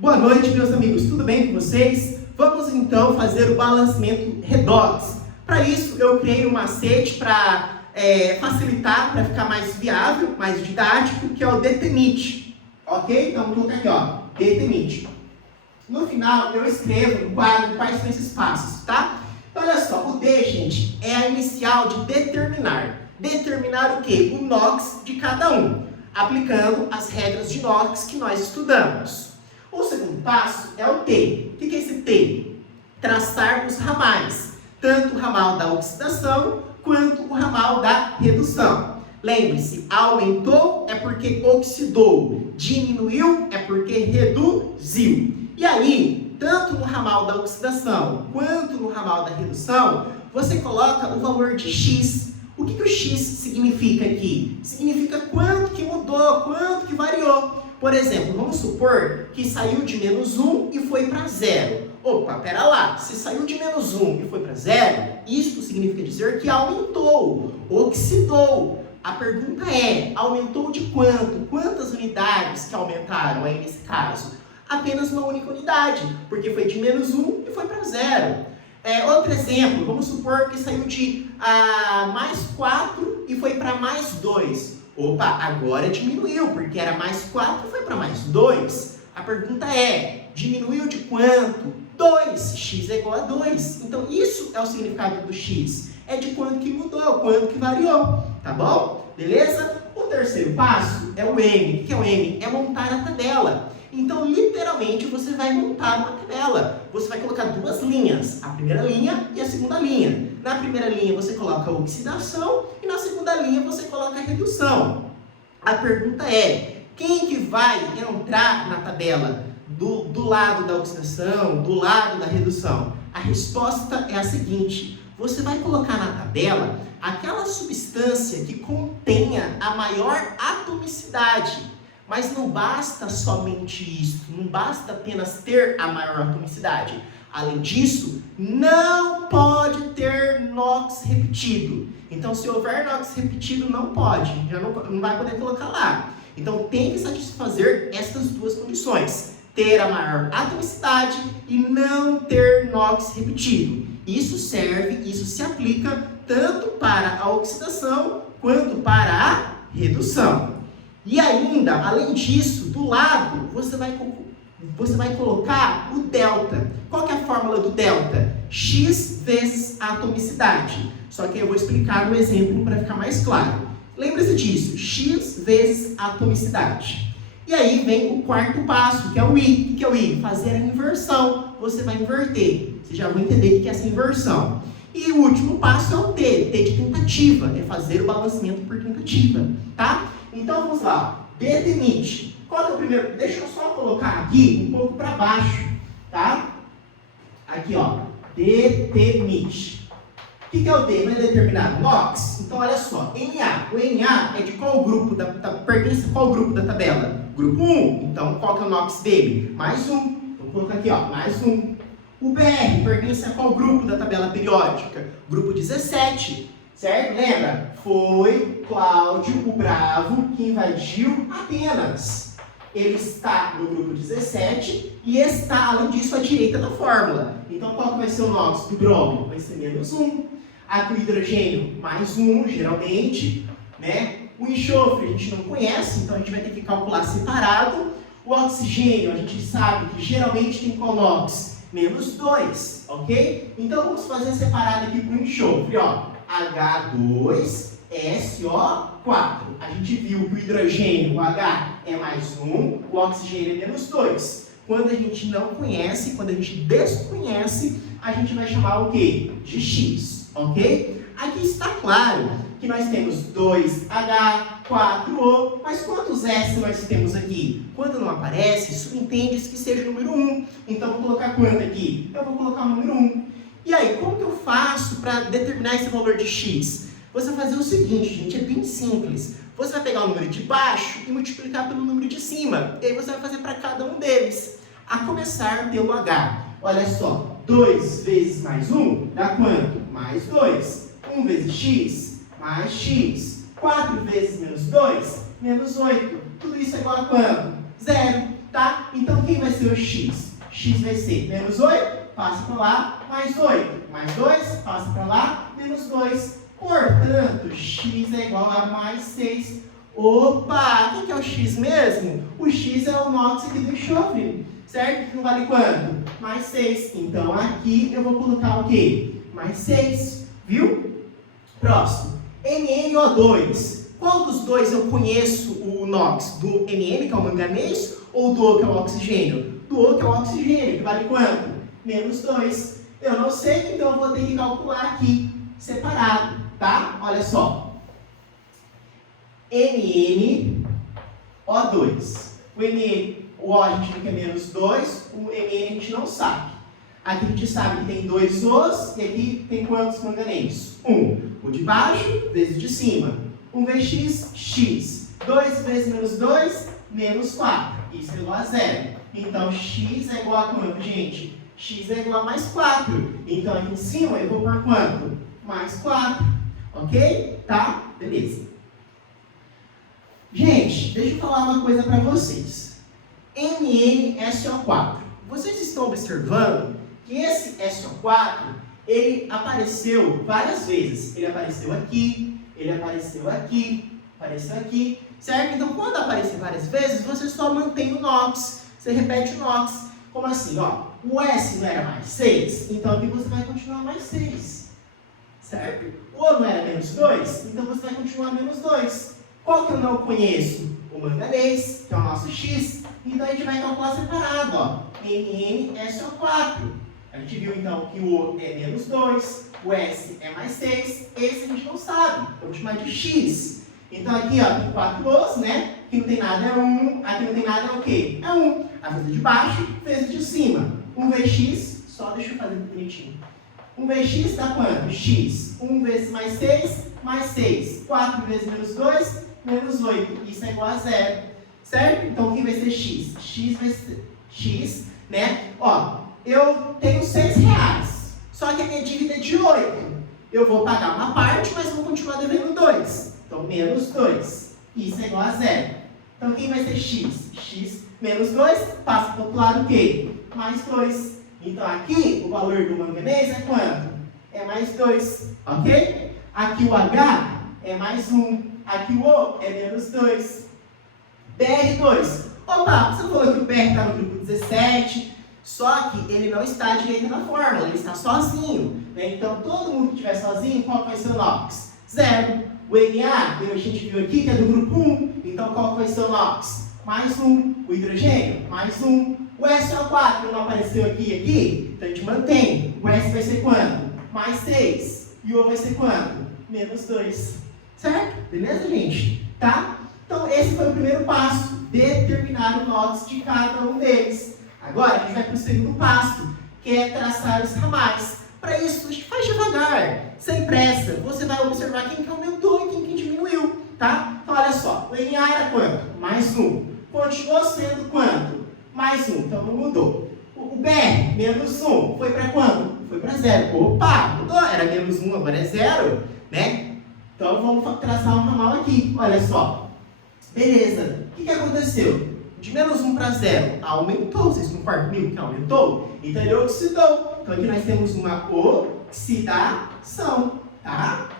Boa noite, meus amigos, tudo bem com vocês? Vamos então fazer o balanceamento redox. Para isso, eu criei um macete para facilitar, para ficar mais viável, mais didático, que é o detenite. Ok? Então, vou colocar aqui, ó, detenite. No final, eu escrevo no quadro quais são esses passos, tá? Então, olha só, o D, gente, é a inicial de determinar. Determinar o quê? O NOX de cada um, aplicando as regras de NOX que nós estudamos. O segundo passo é o T. O que é esse T? Traçar os ramais, tanto o ramal da oxidação quanto o ramal da redução. Lembre-se, aumentou é porque oxidou, diminuiu é porque reduziu. E aí, tanto no ramal da oxidação quanto no ramal da redução, você coloca o valor de X. O que o X significa aqui? Significa quanto que mudou, quanto que variou. Por exemplo, vamos supor que saiu de menos 1 e foi para 0. Opa, pera lá, se saiu de menos 1 e foi para 0, isso significa dizer que aumentou, oxidou. A pergunta é, aumentou de quanto? Quantas unidades que aumentaram aí nesse caso? Apenas uma única unidade, porque foi de menos 1 e foi para 0. Outro exemplo, vamos supor que saiu de mais 4 e foi para mais 2. Opa, agora diminuiu, porque era mais 4 e foi para mais 2. A pergunta é, diminuiu de quanto? 2. X é igual a 2. Então, isso é o significado do X. É de quanto que mudou, quanto que variou. Tá bom? Beleza? O terceiro passo é o M. O que é o M? É montar a tabela. Então, literalmente, você vai montar uma tabela. Você vai colocar duas linhas, a primeira linha e a segunda linha. Na primeira linha, você coloca a oxidação e na segunda linha, você coloca a redução. A pergunta é, quem que vai entrar na tabela do lado da oxidação, do lado da redução? A resposta é a seguinte, você vai colocar na tabela aquela substância que contenha a maior atomicidade. Mas não basta somente isso, não basta apenas ter a maior atomicidade. Além disso, não pode ter NOX repetido. Então, se houver NOX repetido, não pode, já não vai poder colocar lá. Então, tem que satisfazer essas duas condições. Ter a maior atomicidade e não ter NOX repetido. Isso serve, isso se aplica tanto para a oxidação quanto para a redução. E ainda, além disso, do lado, você vai colocar o delta. Qual que é a fórmula do delta? X vezes a atomicidade. Só que eu vou explicar no exemplo para ficar mais claro. Lembre-se disso, X vezes a atomicidade. E aí vem o quarto passo, que é o I. O que é o I? Fazer a inversão. Você vai inverter. Você já vai entender o que é essa inversão. E o último passo é o T. T de tentativa. É fazer o balanceamento por tentativa. Tá? Então, vamos lá. Detenite. Qual é o primeiro? Deixa eu só colocar aqui um pouco para baixo, tá? Aqui, ó. Detenite. O que é o D? Não é determinado? NOX. Então, olha só. NA. O NA é de qual grupo? Pertence a qual grupo da tabela? Grupo 1. Então, qual que é o NOX dele? Mais 1. Vou colocar aqui, ó. Mais 1. O BR pertence a qual grupo da tabela periódica? Grupo 17. Certo? Lembra? Foi Cláudio, o Bravo, que invadiu Atenas. Ele está no grupo 17 e está, além disso, à direita da fórmula. Então, qual que vai ser o NOX do brômio? Vai ser menos 1. Aqui o hidrogênio, mais 1, geralmente. Né? O enxofre a gente não conhece, então a gente vai ter que calcular separado. O oxigênio, a gente sabe que geralmente tem qual NOX? Menos 2, ok? Então, vamos fazer separado aqui para o enxofre, ó. H2SO4. A gente viu que o hidrogênio, o H, é mais 1, o oxigênio é menos 2. Quando a gente não conhece, quando a gente desconhece, a gente vai chamar o quê? De X, ok? Aqui está claro que nós temos 2H, 4O, mas quantos S nós temos aqui? Quando não aparece, subentende-se que seja o número 1. Então, vou colocar quanto aqui? Eu vou colocar o número 1. E aí, como que eu faço para determinar esse valor de X? Você vai fazer o seguinte, gente, é bem simples. Você vai pegar o número de baixo e multiplicar pelo número de cima. E aí você vai fazer para cada um deles. A começar pelo H. Olha só, 2 vezes mais 1 dá quanto? Mais 2. 1 vezes X, mais X. 4 vezes menos 2, menos 8. Tudo isso é igual a quanto? 0. Tá? Então, o quem vai ser o x? X vai ser menos 8, passa para lá, mais 8. Mais 2, passa para lá, menos 2. Portanto, x é igual a mais 6. Opa! O que é o x mesmo? O x é o NOx aqui do enxofre, certo? Que não vale quanto? Mais 6. Então, aqui eu vou colocar o quê? Mais 6, viu? Próximo. MnO2. Qual dos dois eu conheço o NOx? Do Mn, que é o manganês, ou do O, que é o oxigênio? Do O, que é o oxigênio, que vale quanto? Menos 2. Eu não sei, então eu vou ter que calcular aqui, separado, tá? Olha só. MnO2. O O a gente viu que é menos 2, o Mn a gente não sabe. Aqui a gente sabe que tem 2 Os, e aqui tem quantos manganês? 1. O de baixo vezes o de cima. 1 vezes x. 2 vezes menos 2, menos 4. Isso é igual a 0. Então, x é igual a quanto, gente? X é igual a mais 4. Então, aqui em cima eu vou por quanto? Mais 4. Ok? Tá? Beleza. Gente, deixa eu falar uma coisa para vocês. MnSO4. Vocês estão observando que esse SO4, ele apareceu várias vezes. Ele apareceu aqui, ele apareceu aqui, apareceu aqui, certo? Então, quando aparecer várias vezes, você só mantém o NOx. Você repete o NOx. Como assim? Ó, o S não era mais 6, então aqui você vai continuar mais 6. Certo? O O não era menos 2, então você vai continuar menos 2. Qual que eu não conheço? O manganês, que é o nosso X. Então, a gente vai calcular separado, ó. MnSO4. A gente viu, então, que o O é menos 2, o S é mais 6. Esse a gente não sabe. Eu vou chamar de X. Então, aqui, ó, tem 4 Os, né? Aqui não tem nada, é 1. Aqui não tem nada, é o quê? É 1. A vezes de baixo, vezes de cima. 1 vezes X, só deixa eu fazer bonitinho. 1 vezes X dá quanto? X. 1 vezes mais 6, mais 6. 4 vezes menos 2, menos 8. Isso é igual a 0. Certo? Então, o que vai ser X? X vai ser X, né? Ó, eu tenho 6 reais. Só que a minha dívida é de 8. Eu vou pagar uma parte, mas vou continuar devendo 2. Então, menos 2. Isso é igual a 0. Então, quem vai ser X? X menos 2, passa para o outro lado o quê? Mais 2. Então, aqui, o valor do manganês é quanto? É mais 2, ok? Aqui o H é mais 1. Aqui o O é menos 2. BR2. Opa, você falou que o BR está no grupo 17, só que ele não está direito na fórmula, ele está sozinho. Né? Então, todo mundo que estiver sozinho, qual vai ser o NOx? 0. O Na, a gente viu aqui que é do grupo 1, então qual vai ser o NOx? Mais 1. O hidrogênio? Mais 1. O SO4 não apareceu aqui, então a gente mantém. O S vai ser quanto? Mais 6. E o O vai ser quanto? Menos 2. Certo? Beleza, gente? Tá? Então, esse foi o primeiro passo, determinar o NOx de cada um deles. Agora, a gente vai para o segundo passo, que é traçar os ramais. Para isso, a gente faz devagar, sem pressa. Você vai observar quem que aumentou e quem que diminuiu, tá? Então, olha só, o Na era quanto? Mais 1. Continuou sendo quanto? Mais 1, então não mudou. O BR, menos 1, foi para quanto? Foi para 0. Opa, mudou, era menos 1, agora é 0, né? Então, vamos traçar um ramal aqui, olha só. Beleza, o que aconteceu? De menos 1 para 0, aumentou, vocês concordam comigo que aumentou? Então ele oxidou. Então aqui nós temos uma oxidação, tá?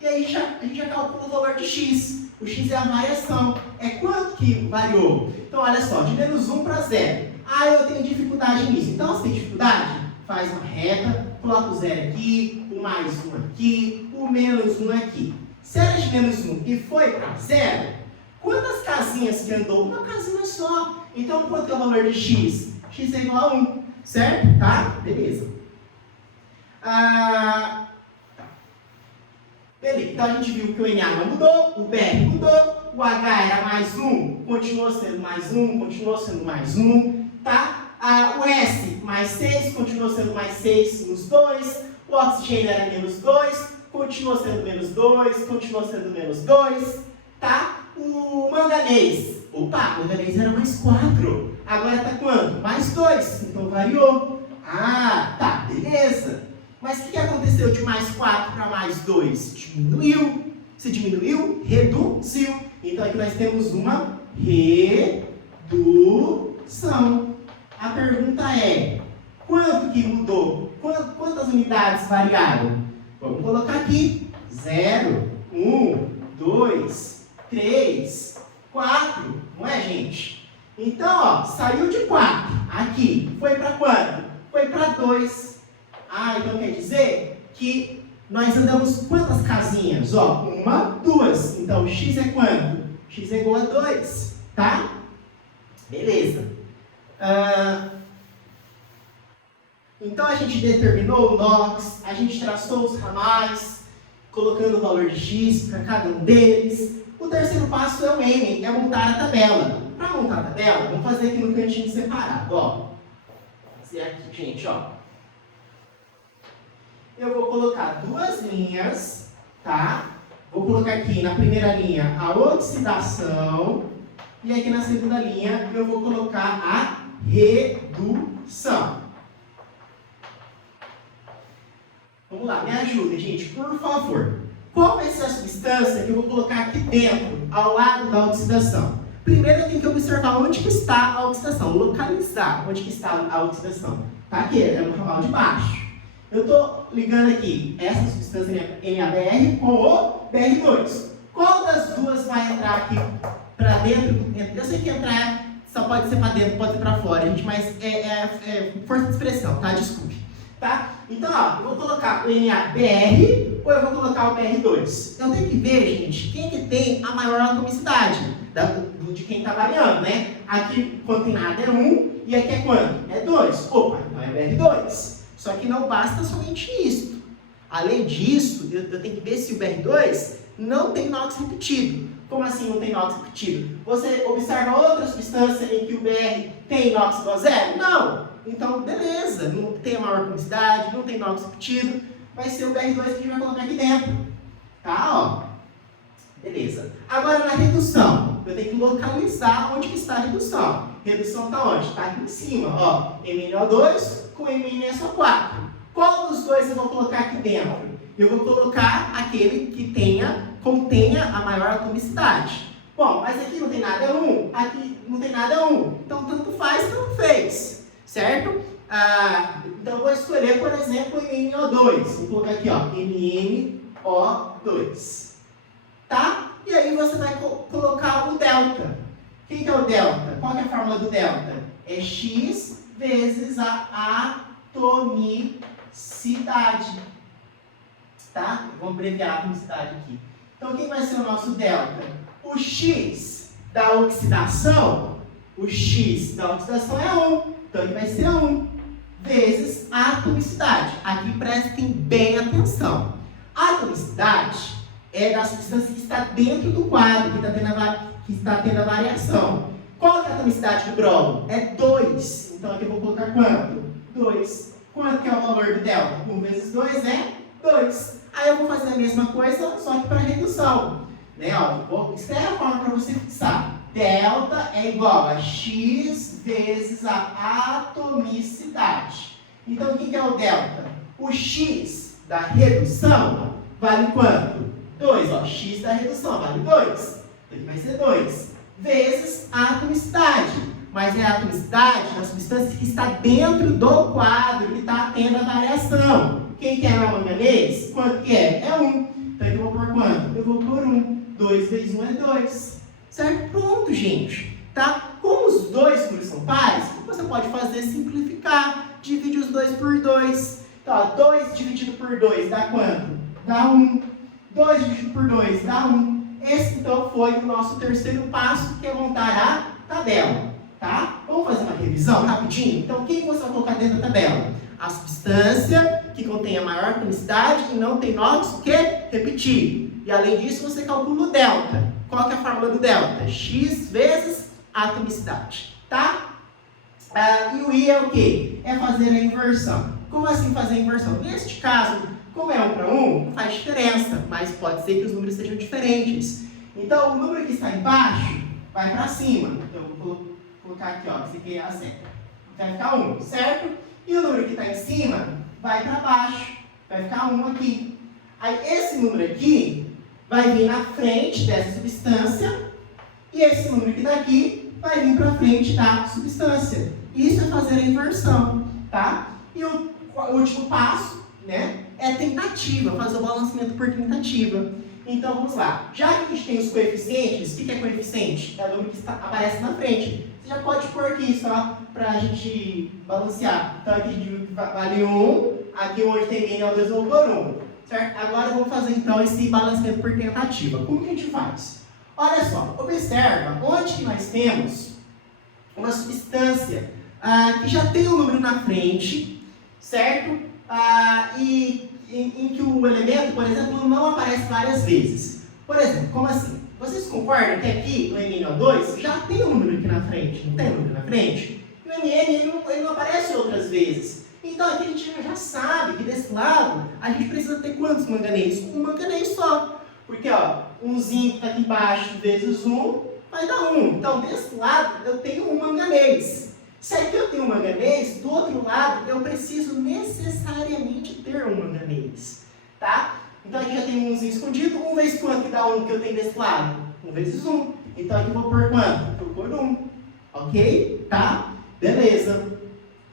E aí a gente já calcula o valor de x. O x é a variação. É quanto que variou? Então olha só, de menos 1 para 0. Ah, eu tenho dificuldade nisso. Então você tem dificuldade? Faz uma reta, coloca o 0 aqui, o mais 1 aqui, o menos 1 aqui. Se era de menos 1 e foi para 0, quantas casinhas que andou? Uma casinha só. Então, quanto é o valor de x? X é igual a 1, certo? Tá? Beleza. Tá. Beleza. Então, a gente viu que o Na não mudou, o BR mudou, o H era mais 1, continuou sendo mais 1, continuou sendo mais 1, tá? O S, mais 6, continuou sendo mais 6 nos dois, o oxigênio era menos 2, continuou sendo menos 2, continuou sendo menos 2, tá? O manganês, opa, o manganês era mais 4, agora está quanto? Mais 2, então variou. Ah, tá, beleza. Mas o que aconteceu de mais 4 para mais 2? Diminuiu. Se diminuiu, reduziu. Então aqui nós temos uma redução. pergunta é, quanto que mudou? Quantas unidades variaram? Vamos colocar aqui, 0, 1, 2, 3, 4, não é, gente? Então, ó, saiu de 4, aqui, foi para quanto? Foi para 2. Ah, então quer dizer que nós andamos quantas casinhas? Ó, 1, 2. Então, x é quanto? X é igual a 2, tá? Beleza. Então, a gente determinou o NOX, a gente traçou os ramais, colocando o valor de x para cada um deles. O terceiro passo é o M, é montar a tabela. Para montar a tabela, vamos fazer aqui no cantinho separado, ó. Vou fazer aqui, gente, ó. Eu vou colocar duas linhas, tá? Vou colocar aqui na primeira linha a oxidação e aqui na segunda linha eu vou colocar a redução. Vamos lá, me ajudem, gente, por favor. Qual vai ser a substância que eu vou colocar aqui dentro, ao lado da oxidação? Primeiro eu tenho que observar onde que está a oxidação, localizar onde que está a oxidação. Tá aqui, é no ramal de baixo. Eu estou ligando aqui essa substância NaBr com o BR2. Qual das duas vai entrar aqui para dentro? Eu sei que entrar só pode ser para dentro, pode ser para fora, gente, mas é força de expressão, tá? Desculpe. Tá? Então, ó, eu vou colocar o NaBr ou eu vou colocar o BR2? Eu tenho que ver, gente, quem que tem a maior atomicidade de quem está variando, né? Aqui, quando tem nada, é 1 e aqui é quanto? É 2. Opa, então é BR2. Só que não basta somente isso. Além disso, eu tenho que ver se o BR2 não tem NOx repetido. Como assim não tem NOx repetido? Você observa outra substância em que o BR tem NOx igual a 0? Não. Então, beleza. Não tem a maior atomicidade, não tem NOx repetido. Vai ser o BR2 que a gente vai colocar aqui dentro. Tá? Ó. Beleza. Agora, na redução, eu tenho que localizar onde que está a redução. Redução está onde? Está aqui em cima. Ó, MnO2 com MnSO4. Qual dos dois eu vou colocar aqui dentro? Eu vou colocar aquele que contenha a maior atomicidade. Bom, mas aqui não tem nada, é 1. Aqui não tem nada, é 1. Então, tanto faz, tanto fez. Certo? Então, eu vou escolher, por exemplo, MnO2. Vou colocar aqui, ó, MnO2. Tá? E aí você vai colocar o delta. Quem que é o delta? Qual que é a fórmula do delta? É x vezes a atomicidade. Tá? Vou abreviar a atomicidade aqui. Então, quem vai ser o nosso delta? O x da oxidação. O x da oxidação é 1. Então, ele vai ser 1 vezes a atomicidade. Aqui prestem bem atenção. A atomicidade é da substância que está dentro do quadro, que está tendo a variação. Qual que é a atomicidade do bromo? É 2. Então aqui eu vou colocar quanto? 2. Quanto que é o valor do delta? 1 vezes 2 é 2. Aí eu vou fazer a mesma coisa, só que para redução. Né? Ó, isso é a forma para você fixar. Delta é igual a x vezes a atomicidade. Então o que é o delta? O x da redução vale quanto? 2, ó, x da redução vale 2, então vai ser 2, vezes a atomicidade, mas é a atomicidade da substância que está dentro do quadro, que está tendo a variação. Quem quer o manganês? Quanto que é? É 1, então eu vou por quanto? Eu vou por 1, 2 vezes 1 é 2, certo? Pronto, gente, tá? Como os dois números são pares, o que você pode fazer é simplificar, divide os dois por 2, então, 2 dividido por 2 dá quanto? Dá 1. 2 dividido por 2 dá 1. Esse, então, foi o nosso terceiro passo, que é montar a tabela. Tá? Vamos fazer uma revisão rapidinho? Então, o que você vai colocar dentro da tabela? A substância que contém a maior atomicidade e não tem NOx, o quê? Repetido. E, além disso, você calcula o delta. Qual que é a fórmula do delta? X vezes a atomicidade. Tá? E o I é o quê? É fazer a inversão. Como assim fazer a inversão? Neste caso, como é 1 para 1, não faz diferença, mas pode ser que os números sejam diferentes. Então, o número que está embaixo vai para cima. Então, eu vou colocar aqui, ó, esse aqui é a seta. Vai ficar 1, certo? E o número que está em cima vai para baixo. Vai ficar 1 aqui. Aí, esse número aqui vai vir na frente dessa substância. E esse número que está aqui vai vir para frente da substância. Isso é fazer a inversão, tá? E o último passo, né, é tentativa, fazer o balanceamento por tentativa. Então, vamos lá. Já que a gente tem os coeficientes, o que é coeficiente? É o número que aparece na frente. Você já pode pôr aqui só para a gente balancear. Então, aqui a gente viu que vale 1, aqui onde tem meio é o 2, eu vou pôr 1. Certo? Agora, vamos fazer, então, esse balanceamento por tentativa. Como que a gente faz? Olha só, observa onde que nós temos uma substância que já tem um número na frente, certo? E em que o elemento, por exemplo, não aparece várias vezes. Por exemplo, como assim? Vocês concordam que aqui o MnO2 já tem um número aqui na frente? Não tem um número na frente? E o Mn ele não aparece outras vezes. Então aqui a gente já sabe que desse lado a gente precisa ter quantos manganês? Um manganês só. Porque ó, um zinco está aqui embaixo vezes 1 vai dar 1. Então desse lado eu tenho um manganês. Se aqui eu tenho um manganês, do outro lado eu preciso necessariamente ter um manganês, tá? Então aqui já tem um umzinho escondido, 1 vezes quanto que dá 1 que eu tenho desse lado? 1 vezes 1. Então aqui eu vou pôr quanto? Eu vou pôr 1, ok? Tá? Beleza.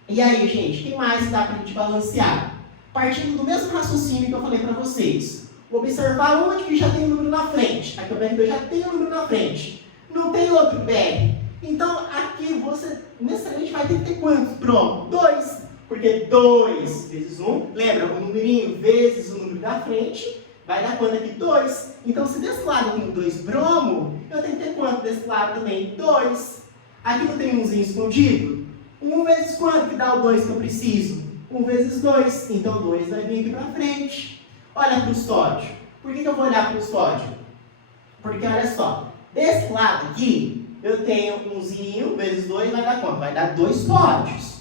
E aí, gente, o que mais dá pra gente balancear? Partindo do mesmo raciocínio que eu falei pra vocês. Vou observar onde que já tem um número na frente. Aqui o BR2 já tem um número na frente. Não tem outro BR. Então, aqui você necessariamente vai ter que ter quantos? Pronto, 2. Porque 2 vezes 1, lembra, o numerinho vezes o número da frente, vai dar quanto aqui? 2. Então, se desse lado eu tenho 2 bromo, eu tenho que ter quanto desse lado também? 2. Aqui não tem umzinho escondido? 1 vezes quanto que dá o 2 que eu preciso? 1 vezes 2. Então, 2 vai vir aqui para frente. Olha para o sódio. Por que eu vou olhar para o sódio? Porque, olha só, desse lado aqui, eu tenho 1zinho vezes 2 vai dar quanto? Vai dar 2 sódios.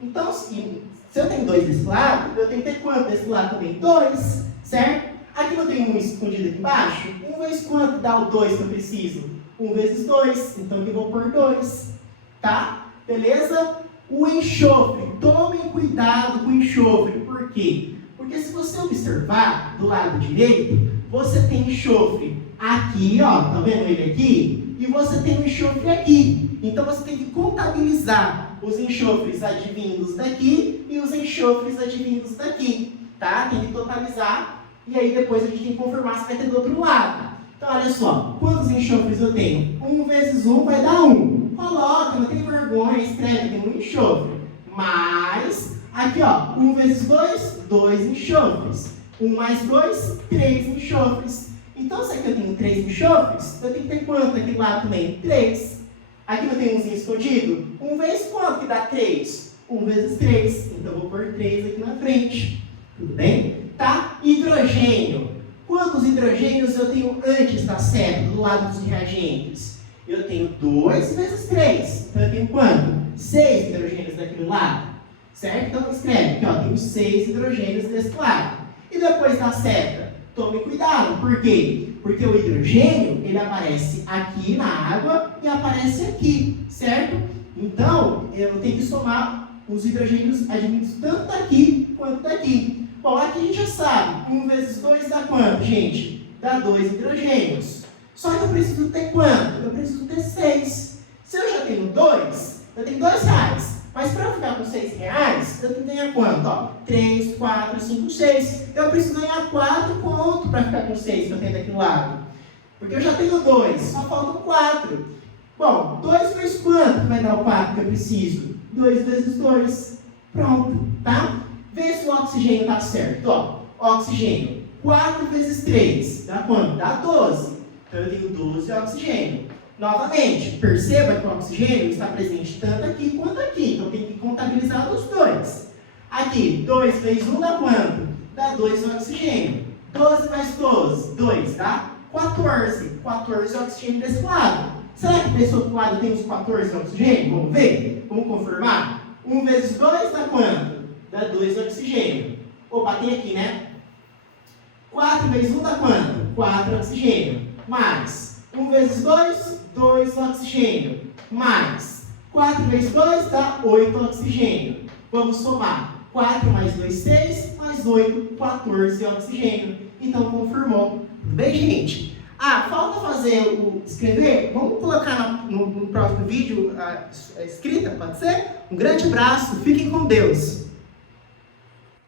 Então, se eu tenho 2 desse lado, eu tenho que ter quanto desse lado também? 2, certo? Aqui eu tenho 1 escondido aqui embaixo. 1 vezes quanto dá o 2 que eu preciso? 1 vezes 2. Então, aqui eu vou pôr 2. Tá? Beleza? O enxofre. Tomem cuidado com o enxofre. Por quê? Porque se você observar do lado direito, você tem enxofre aqui, ó. Tá vendo ele aqui? E você tem um enxofre aqui. Então você tem que contabilizar os enxofres advindos daqui e os enxofres advindos daqui, tá? Tem que totalizar e aí depois a gente tem que confirmar se vai ter do outro lado. Então olha só, quantos enxofres eu tenho? 1 vezes 1 vai dar 1. Coloca, não tem vergonha, escreve, tem um enxofre. Mais, aqui ó, 1 vezes 2, 2 enxofres. 1 mais 2, 3 enxofres. Então, se aqui eu tenho 3 enxofres, eu tenho que ter quanto aqui lado também? 3. Aqui eu tenho umzinho escondido? 1 vezes quanto que dá 3? 1 vezes 3. Então, eu vou pôr 3 aqui na frente. Tudo bem? Tá? Hidrogênio. Quantos hidrogênios eu tenho antes da seta, do lado dos reagentes? Eu tenho 2 vezes 3. Então, eu tenho quanto? 6 hidrogênios daquele lado. Certo? Então, escreve aqui, ó. Tenho 6 hidrogênios desse lado. E depois da seta? Tome cuidado, por quê? Porque o hidrogênio, ele aparece aqui na água e aparece aqui, certo? Então, eu tenho que somar os hidrogênios advindos tanto daqui quanto daqui. Bom, aqui a gente já sabe, 1 vezes 2 dá quanto, gente? Dá 2 hidrogênios. Só que eu preciso ter quanto? Eu preciso ter 6. Se eu já tenho 2, eu tenho R$2. Mas para eu ficar com R$6, eu tenho que ganhar quanto? Ó, 3, 4, 5, 6. Eu preciso ganhar 4 pontos para ficar com 6 que eu tenho daquele lado. Porque eu já tenho 2, só faltam 4. Bom, 2 vezes quanto vai dar o 4 que eu preciso? 2 vezes 2. Pronto, tá? Vê se o oxigênio está certo. Ó, oxigênio, 4 vezes 3, dá quanto? Dá 12. Então eu tenho 12 oxigênio. Novamente, perceba que o oxigênio está presente tanto aqui quanto aqui. Então, tem que contabilizar os dois. Aqui, 2 vezes 1 dá quanto? Dá 2 oxigênio. 12 mais 12, 2, dá 14. 14 oxigênio desse lado. Será que desse outro lado tem os 14 oxigênio? Vamos ver? Vamos confirmar? 1 vezes 2 dá quanto? Dá 2 oxigênio. Opa, tem aqui, né? 4 vezes 1 dá quanto? 4 oxigênio. Mais 1 vezes 2, 2 oxigênio. Mais 4 vezes 2 dá 8 oxigênio. Vamos somar. 4 mais 2, 6, mais 8, 14 oxigênio. Então, confirmou. Tudo bem, gente? Ah, falta fazer o escrever? Vamos colocar no próximo vídeo a escrita, pode ser? Um grande abraço, fiquem com Deus.